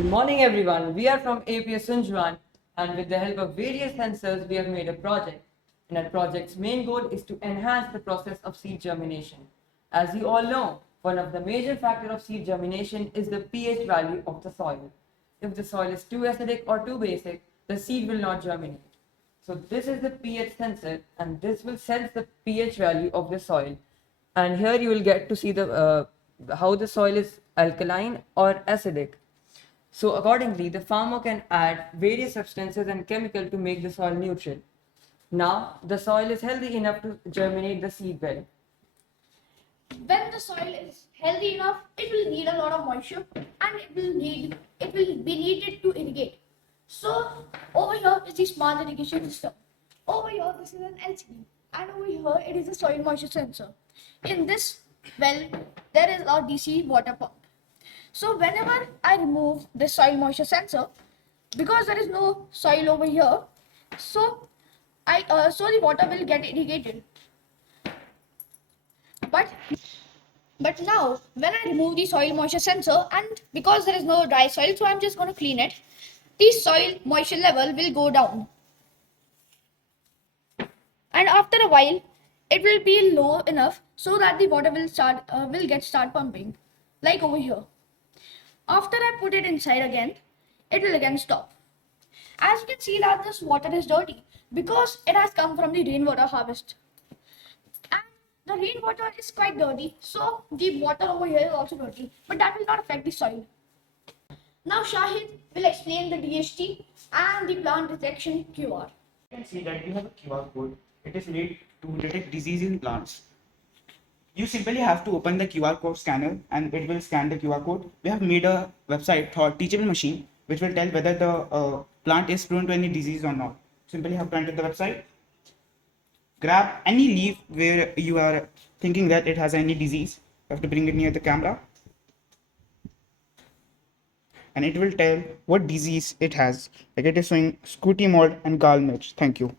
Good morning, everyone. We are from APS Sunjwan, and with the help of various sensors, we have made a project. And our project's main goal is to enhance the process of seed germination. As you all know, one of the major factors of seed germination is the pH value of the soil. If the soil is too acidic or too basic, the seed will not germinate. So this is the pH sensor, and this will sense the pH value of the soil. And here you will get to see the how the soil is alkaline or acidic. So accordingly, the farmer can add various substances and chemical to make the soil neutral. Now the soil is healthy enough to germinate the seed well. When the soil is healthy enough, it will need a lot of moisture and it will be needed to irrigate. So over here is the smart irrigation system. Over here this is an LCD and over here it is a soil moisture sensor. In this well there is a DC water pump. So whenever I remove the soil moisture sensor, because there is no soil over here, so the water will get irrigated. But now, when I remove the soil moisture sensor, and because there is no dry soil, so I'm just going to clean it, the soil moisture level will go down. And after a while, it will be low enough so that the water will start pumping, like over here. After I put it inside again, it will again stop. As you can see that this water is dirty because it has come from the rainwater harvest. And the rainwater is quite dirty, so the water over here is also dirty, but that will not affect the soil. Now Shahid will explain the DHT and the plant detection QR. You can see that you have a QR code. It is made to detect disease in plants. You simply have to open the QR code scanner and it will scan the QR code. We have made a website called Teachable Machine which will tell whether the plant is prone to any disease or not. Simply have to enter the website. Grab any leaf where you are thinking that it has any disease. You have to bring it near the camera. And it will tell what disease it has. Like it is showing scrutty mold and gall midge. Thank you.